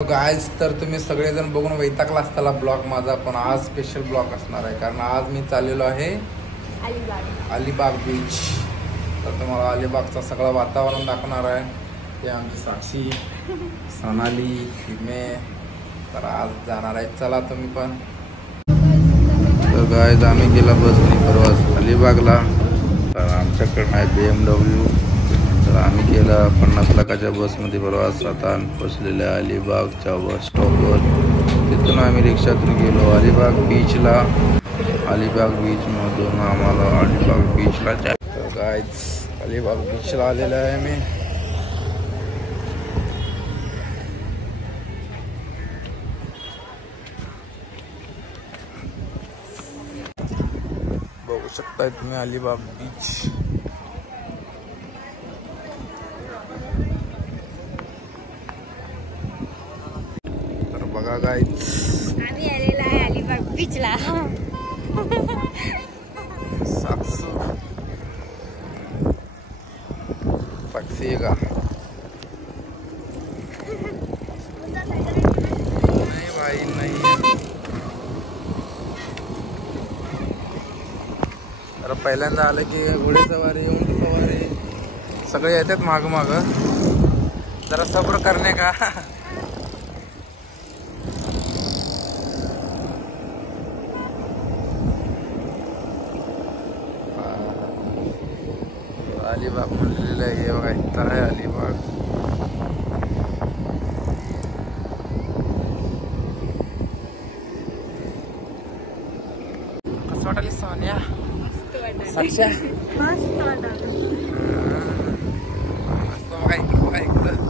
Guys तर तुम्ही सगळेजण बघून वैतागला असताना ब्लॉग माझा, पण आज स्पेशल ब्लॉग असणार आहे कारण आज मी चाललेलो आहे अलिबाग बीच. तर तुम्हाला अलिबागचं सगळं वातावरण दाखवणार आहे. ते आमची साक्षी, सोनाली, हिमे. तर आज जाणार आहे, चला तुम्ही पण. तर गाईज आम्ही गेला बसने परवा अलिबागला. तर आमच्याकडनं आहे BMW. तर आम्ही गेला 50 लाखाच्या बसमध्ये प्रवास. आता आम्ही पोचलेले अलिबागच्या बस स्टॉपवर. तिथून आम्ही रिक्षातून गेलो अलिबाग बीचला. अलिबाग बीचमधून आम्हाला अलिबाग बीचला तर गाईज अलिबाग बीचला आलेलं आहे मी. बघू शकताय तुम्ही अलिबाग बीच. बघा गाईज आम्ही आलेला आहे अलिबाग बीचला. साक्षी का नाही भाई नाही. तर पहिल्यांदा आलं की घोडे सवारी, उंट सवारी सगळे येतात माग माग. जरा सब्र करणे का. अलिबाग म्हणलेलं आहे बघा, इथं आहे अलिबाग. कसं वाटलं सोन्या? साक्षा मस्त वाटलं. मस्त बघा इकडं.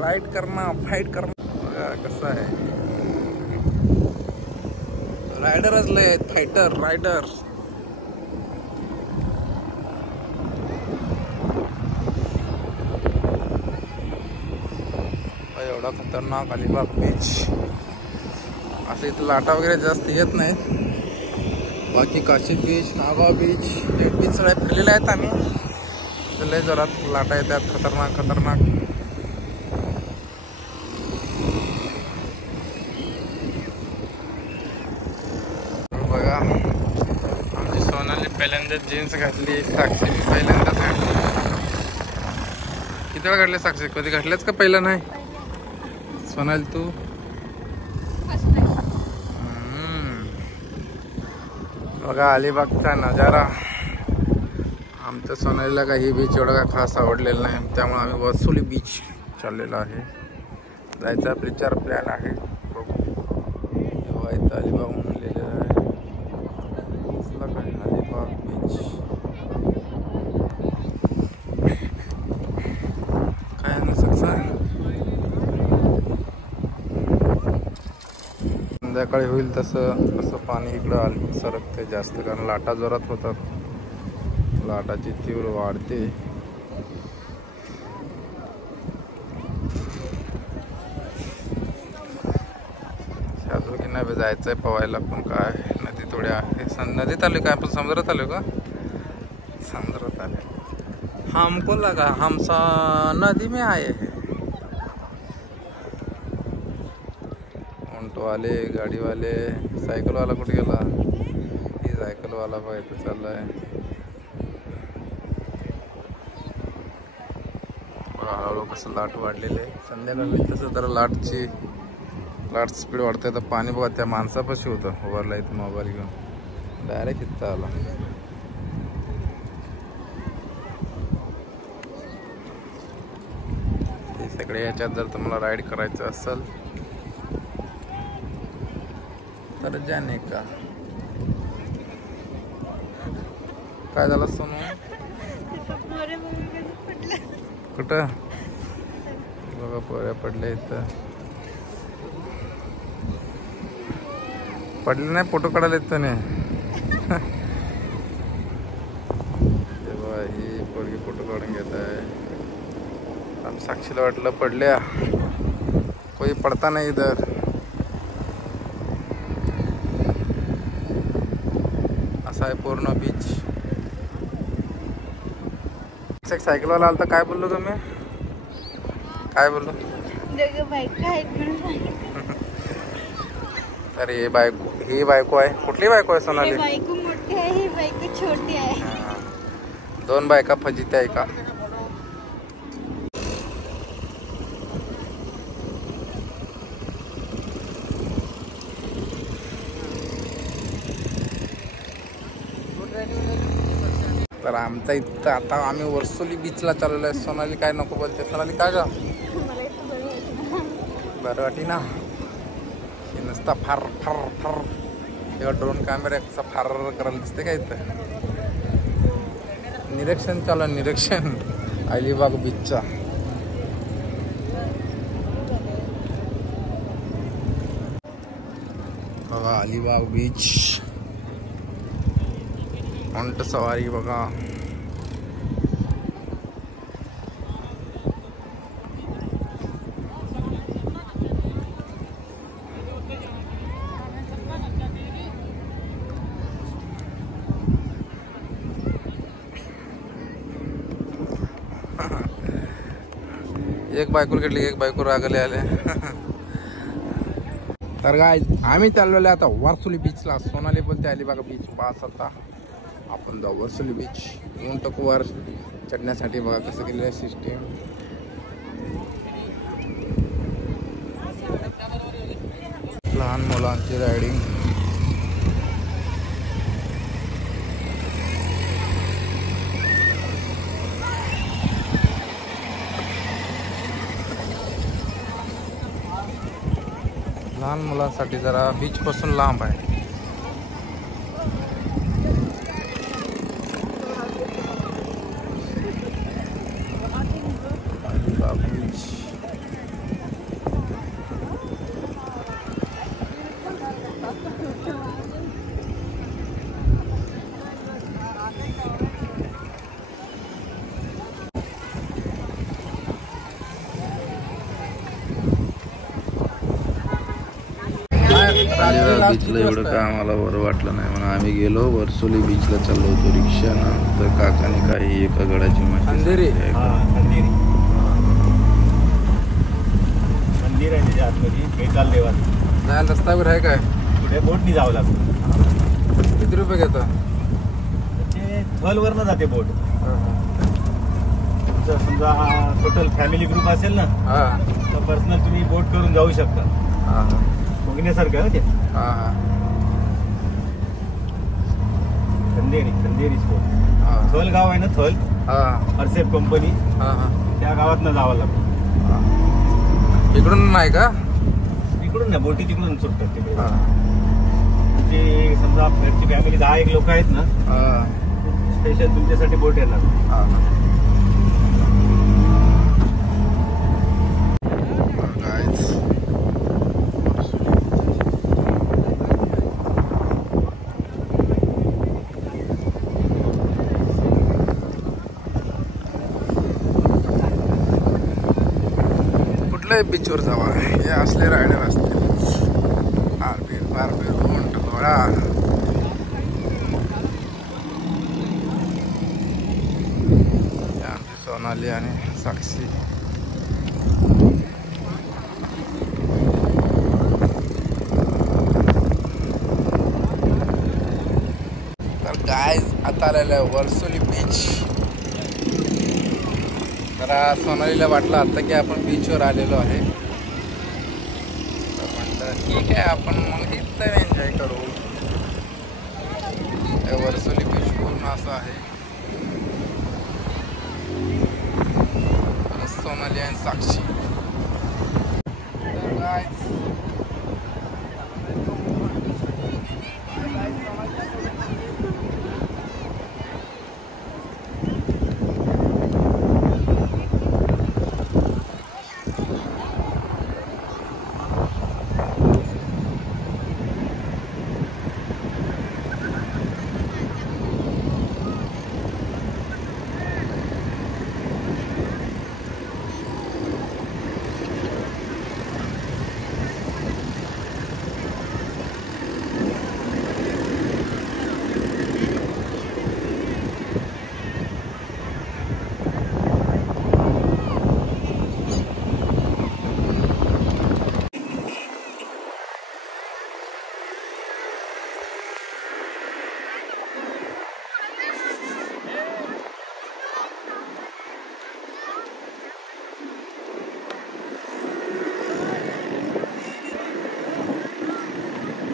राइड करना, फाइट करना. बघा कसं आहे. रायडरच लय आहेत, फायटर रायडर. एवढा खतरनाक अलिबाग बीच. असं इथं लाटा वगैरे जास्त येत नाहीत. बाकी काशी बीच, नागाव बीच, डेट बीच सगळे फिरलेले आहेत आम्ही. लय जोरात लाटा येतात, खतरनाक खतरनाक. बघा आमची सोनाली पहिल्यांदा जीन्स घातली, साक्षी पहिल्यांदाच घातली. किती वेळा घातले साक्षी? कधी घातलेच का पहिला नाही? सोनाली तू? बघा अलिबागचा नजारा. आमच्या सोनालीला काही बीच एवढा काय खास आवडलेला नाही, त्यामुळे आम्ही वसुली बीच चाललेलो आहे. जायचा विचार प्लॅन आहे. बघू तेव्हा इथं अलिबाग म्हणलेलं आहे. काय अलिबाग बीच काय नसतं. संध्याकाळी होईल तसं पाणी इकडं सरकते जास्त, कारण लाटा जोरात होतात. लाटाची तीव्र वाढते. नाही जायचंय पवायला, पण काय नदी थोड्या आहे. नदीत आलो काय आपण? समुद्रात आलो का? समुद्रात आले. हमको लगा हम नदी में आए हैं. ऑटोवाले, गाडीवाले, सायकलवाला कुठे गेला? ही सायकलवाला पाहिजे चाललाय. हळूहळू कसं लाट वाढलेले. संध्याकाळी तसं तर लाट स्पीड वाढते. तर पाणी बघा त्या माणसापाशी होतं उभारला इथं मोबाईल घेऊन, डायरेक्ट इथं आला. हे सगळे याच्यात जर तुम्हाला राईड करायचं असेल तर जाणे का. काय झालं सोनू? कुठं बघा पोऱ्या पडल्या इथं. पडले नाही, फोटो काढायला येत नाही. तेव्हा ही पोरगी फोटो काढून घेत आहे. साक्षीला वाटलं पडल्या, कोई पडता नहीं इधर. आहे पूर्ण बीच. एक सायकलवाला आला तर काय बोललो तुम्ही? काय बोललो? अरे ही बायको आहे. कुठली बायको आहे सोनाली? बायको मोठी आहे, ही बायको छोटी आहे. दोन बायका फजित आहे का? तर आमचा इथं आता आम्ही वर्सोली बीचला चाललेलो आहे. सोनाली काय नको बोलते? सोनाली काय का बरं वाटी ना? हे नुसता फार फार फार तेव्हा ड्रोन कॅमेऱ्याचा फार करायला दिसते का इथं? निरीक्षण चालू आहे, निरीक्षण अलिबाग बीचचा. बघा अलिबाग बीच. उंट सवारी बघा. एक बायको घेतली, एक बायको रागले आले. तर काय आम्ही चाललेलो आता वर्सोली बीचला. सोनाली बोलते अलिबाग बीच पास. आता आपण जाऊ वर्सोली बीच. उंट वर चढण्यासाठी बघा कसं केलेलं आहे सिस्टीम. लहान मुलांची रायडिंग. लहान मुलांसाठी जरा बीच पासून लांब आहे. बीचला एवढं काय आम्हाला बरं वाटलं नाही म्हणून आम्ही गेलो वर्सोली बीचला चाललो होतो रिक्षानं. तर काकाने काही एका गडाची माहिती मंदिर आहे त्याच्या आतमध्ये. बेताल देवाचं जायला रस्त्यावर आहे काय? पुढे बोटनी जावं लागतं. किती रुपये घेतं? ते थलवरनं जाते बोट. तुमचं समजा टोटल फॅमिली ग्रुप असेल ना तर पर्सनल तुम्ही बोट करून जाऊ शकता. बघण्यासारखं आहे ते. खंदेरी स्पोर्ट. थल गाव आहे ना, थल हरसेप कंपनी, त्या गावात न जावं लागतं. इकडून नाही का? इकडून नाही, बोटी तिकडून सुटतात तिकडे. तुमची समजा घरची फॅमिली 10-1 लोक आहेत ना, स्पेशल तुमच्यासाठी बोट येणार. बीचवर जावा. हे असले रायडर असते. फार उंट घोडा. आमची सोनाली आणि साक्षी. तर काय आता आलेलं आहे वर्सोली बीच. जरा सोनालीला वाटलं आता की आपण बीचवर आलेलो आहे. तर म्हटलं ठीक आहे आपण मग इथं एन्जॉय करू. वर्सोली बीच पूर्ण असं आहे. सोनाली आणि साक्षी. तर काय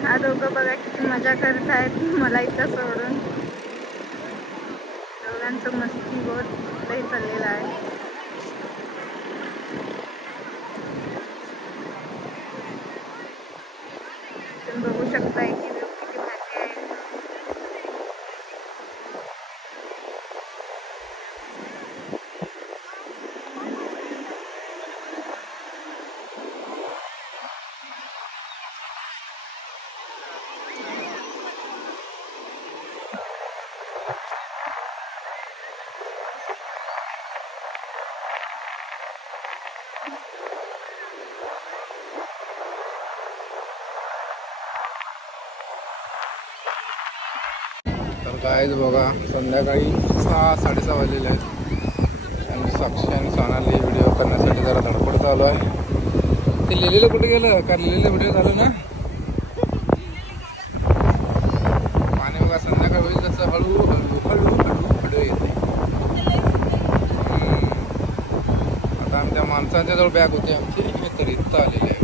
हा दोघं बघा किती मजा करत आहेत मला इथं सोडून. दोघांचं मस्ती बहुत लई चाललेला आहे. तुम्ही बघू शकताय की व्ह्यू किती भारी आहे. तर काय बघा संध्याकाळी 6-6:30 वाजलेले आहेत आणि साक्षी आणि सोनाली व्हिडिओ करण्यासाठी जरा धडपड चालू आहे. ते लिहिलेलं कुठे गेलं का? लिहिलेलं व्हिडिओ झालं ना. पाणी बघा संध्याकाळ होईल तसं हळू हळू हळू हळू हळू येते. आता आमच्या माणसांच्या जवळ बॅग होती आमची तर इथं आलेली आहे.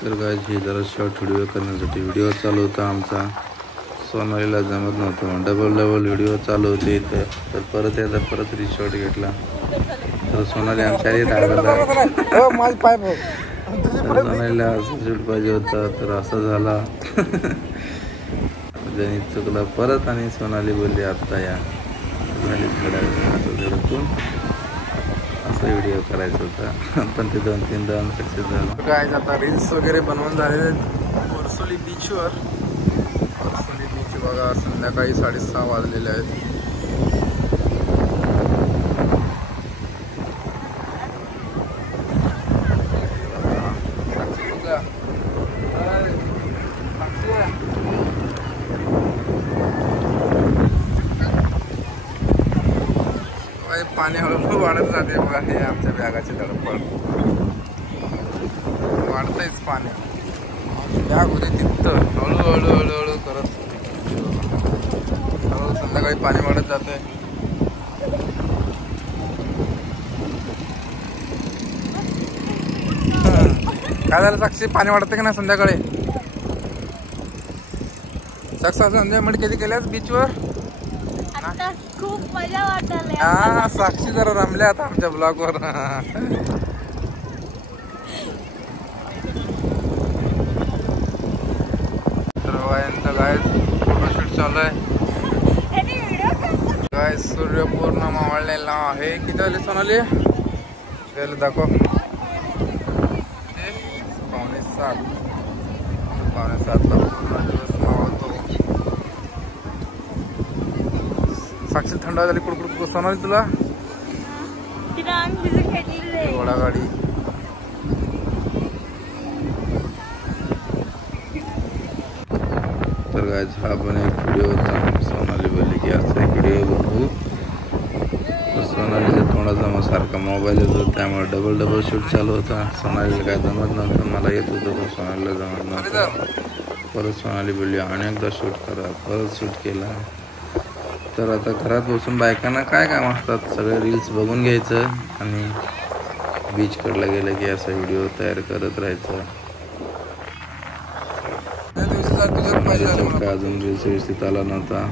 तर गाइस हे जरा शॉर्ट व्हिडिओ करण्यासाठी व्हिडिओ चालू होता आमचा. सोनालीला जमत नव्हतं, डबल व्हिडिओ चालू होते इथं. तर परत एकदा परत रिशॉर्ट घेतला. तर सोनाली आमच्या सोनालीला असं शूट पाहिजे होतं तर असं झाला. ज्यांनी चुकला परत आणि सोनाली बोलली आत्ता या झडकून असं व्हिडिओ करायचा होता पण ते 2-3दा सक्सेस झालं. काय आता रील्स वगैरे बनवून झालेले वर्सोली बीचवर. वर्सोली बीच बघा संध्याकाळी 6:30 वाजलेले आहेत. पाणी हळूहळू वाढत जाते बघा. हे आमच्या बॅगाची धडपड वाढतंयच पाणी. बॅग होते तिथं हळूहळू हळूहळू करत हळू संध्याकाळी पाणी वाढत जाते. काय झालं साक्षी? पाणी वाढतं की नाही संध्याकाळी? साक्षी संध्याकाळी कधी केल्यास बीचवर? खूप मजा वाटली. हा साक्षी जरा रमल्या आता आमच्या ब्लॉगवर. तर यांचं काय फोटोशूट चालू आहे. काय सूर्य पूर्ण मावळलेला आहे. किती वाजले सोनाली? त्याला दाखव. 7:15 पूर्ण दिवस मावळतो. साक्षी थंड झाली कुडकुड. सोनाली तुला घोडा गाडी. तर काय हा पण एक व्हिडिओ होता. सोनाली बोलली की असा एक व्हिडिओ बनवू. सोनालीच्या तोंडाचा मग सारखा मोबाईल येत होता त्यामुळे डबल शूट चालू होता. सोनालीला काय जमत नव्हतं, मला येत होतं पण सोनालीला जमत नव्हतं. परत सोनाली बोलली अनेकदा शूट करा. परत शूट केला. तर आता घरात बसून बायकांना काय काम असतात, सगळे रील्स बघून घ्यायचं आणि बीचकडला गेलं की असा व्हिडिओ तयार करत राहायचं. अजून रील्स व्यवस्थित आला नव्हता.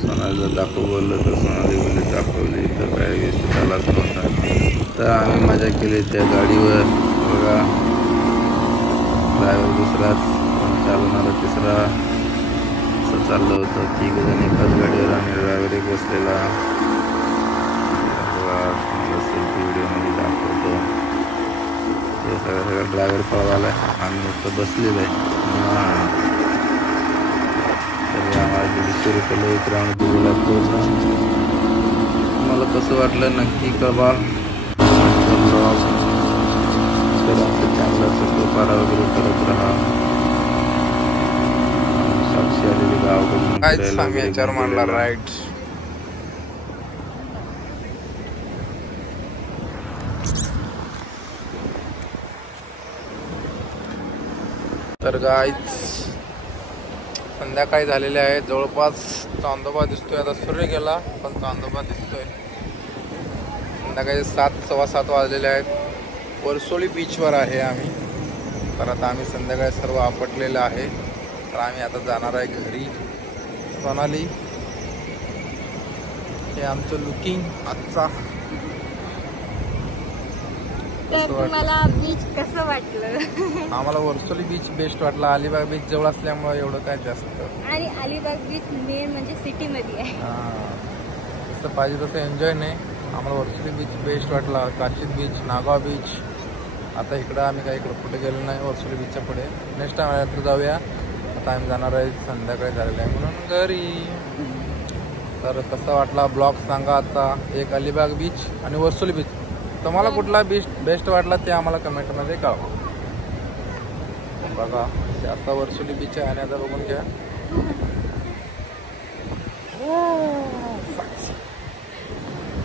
सोनालीला दाखव बोललं तर सोनाली बोलली दाखवली तर काय व्यवस्थित आलाच नव्हता. तर आम्ही मजा केली त्या गाडीवर बघा. ड्रायव्हर दुसराच, चालवणारा तिसरा, असं चाललं होतं. 3 जण एकाच गाडीवर आणि ड्रायव्हर एक बसलेला. मला सेल्फी व्हिडिओमध्ये दाखवतो. ते सगळा ड्रायव्हर पळवाला आणि नुसतं बसलेलं आहे. तरी आम्हाला 150 रुपये एक राऊंड दिवं लागतो. मला कसं वाटलं नक्की कळवा. तर आमच्या चॅनलला सबस्क्राईब वगैरे करत राहा. साक्षी आलेली गावाकडून याच्यावर मांडला राईट. तर गाईच संध्याकाळी झालेले आहे. जवळपास चांदोबा दिसतोय. आता सूर्य गेला पण चांदोबा दिसतोय. संध्याकाळी 7-7:15 वाजलेले आहेत. वर्सोली बीचवर आहे आम्ही. तर आता आम्ही संध्याकाळी सर्व आपटलेलं आहे. तर आम्ही आता जाणार आहे घरी. सोनाली, हे आमचं लुकिंग आजचा. तर तुम्हाला बीच कसं वाटलं? आम्हाला वर्सोली बीच बेस्ट वाटला. अलिबाग बीच जवळ असल्यामुळे एवढं काय जास्त. आणि अलिबाग बीच मेन म्हणजे सिटीमध्ये आहे. तसं पाहिजे तसं एन्जॉय नाही. आम्हाला वर्सोली बीच बेस्ट वाटला. Kashid beach, Nagaon beach. आता इकडं आम्ही काही इकडं कुठे गेलो नाही वर्सोली बीचच्या पुढे. नेक्स्ट टाइम रात्री जाऊया. आता आम्ही जाणार आहे संध्याकाळी झालेलं आहे म्हणून घरी. तर कसा वाटला ब्लॉग सांगा आता. एक अलिबाग बीच आणि वर्सोली बीच. तुम्हाला कुठला बीच बेस्ट वाटला ते आम्हाला कमेंटमध्ये कळवा. बघा ते आता वर्सोली बीच आहे आणि आता बघून घ्या.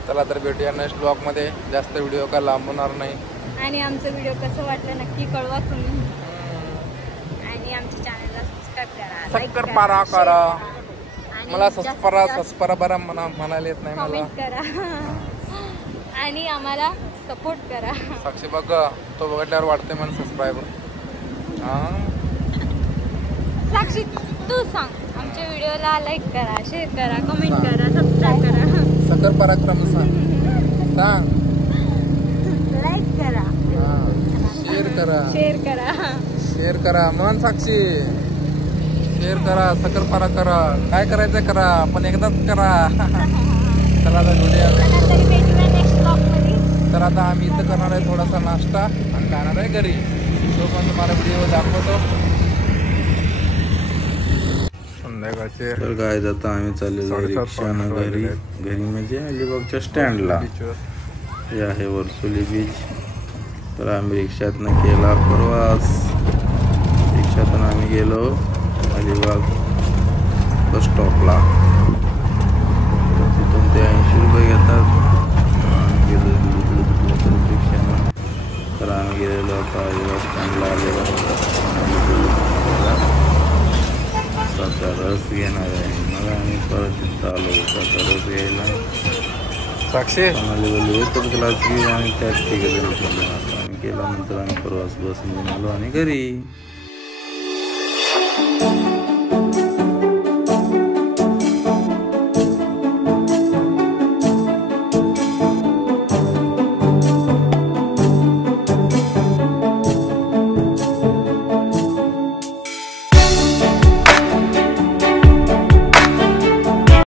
चला तर भेटूया नेक्स्ट ब्लॉगमध्ये. जास्त व्हिडिओ का लांबणार नाही. आणि आमचं व्हिडिओ कसं वाटलं नक्की कळवा तुम्ही. आणि आमच्या चॅनलला सबस्क्राईब करा, सक्करपारा करा. मला सस्परा बरा म्हणायला येत नाही मला. कमेंट करा आणि आम्हाला सपोर्ट करा. साक्षी बघ तो बघितल्यावर वाटते मला सबस्क्रायबर. साक्षी तू सांग. आमच्या व्हिडिओला लाईक करा, शेअर करा, कमेंट करा, सबस्क्राईब करा. सक्कर पराक्रम सांग. लाईक करा, शेअर करा, शेअर करा मन साक्षी. शेअर करा, सक्कर पारा करा. काय करायचं करा, पण एकदाच करा. चला आता भेटूया. तर आता आम्ही इथं करणार आहे थोडासा नाश्ता आणि जाणार आहे घरी. तो पण तुम्हाला व्हिडिओ दाखवतो संध्याकाळचे. तर काय जाता आम्ही चाललेलो रिक्षानं घरी म्हणजे अलिबागच्या स्टँडला. हे आहे वर्सोली बीच. तर आम्ही रिक्षातनं केला प्रवास. रिक्षातून आम्ही गेलो अलिबाग बस स्टॉपला. तिथून ते 80 रुपये घेतात. गेलो रिक्षानं. तर आम्ही गेलेलो आता अलिबाग स्टँडला. असा रस घेणार आहे. मग आम्ही परत तिथं आलो त्याचा रस घ्यायला. साक्षी बोलली एकच ग्लास घेऊ आणि त्यात तिघे जण आम्ही केल्यानंतर आम्ही प्रवास बसून आलो आणि घरी.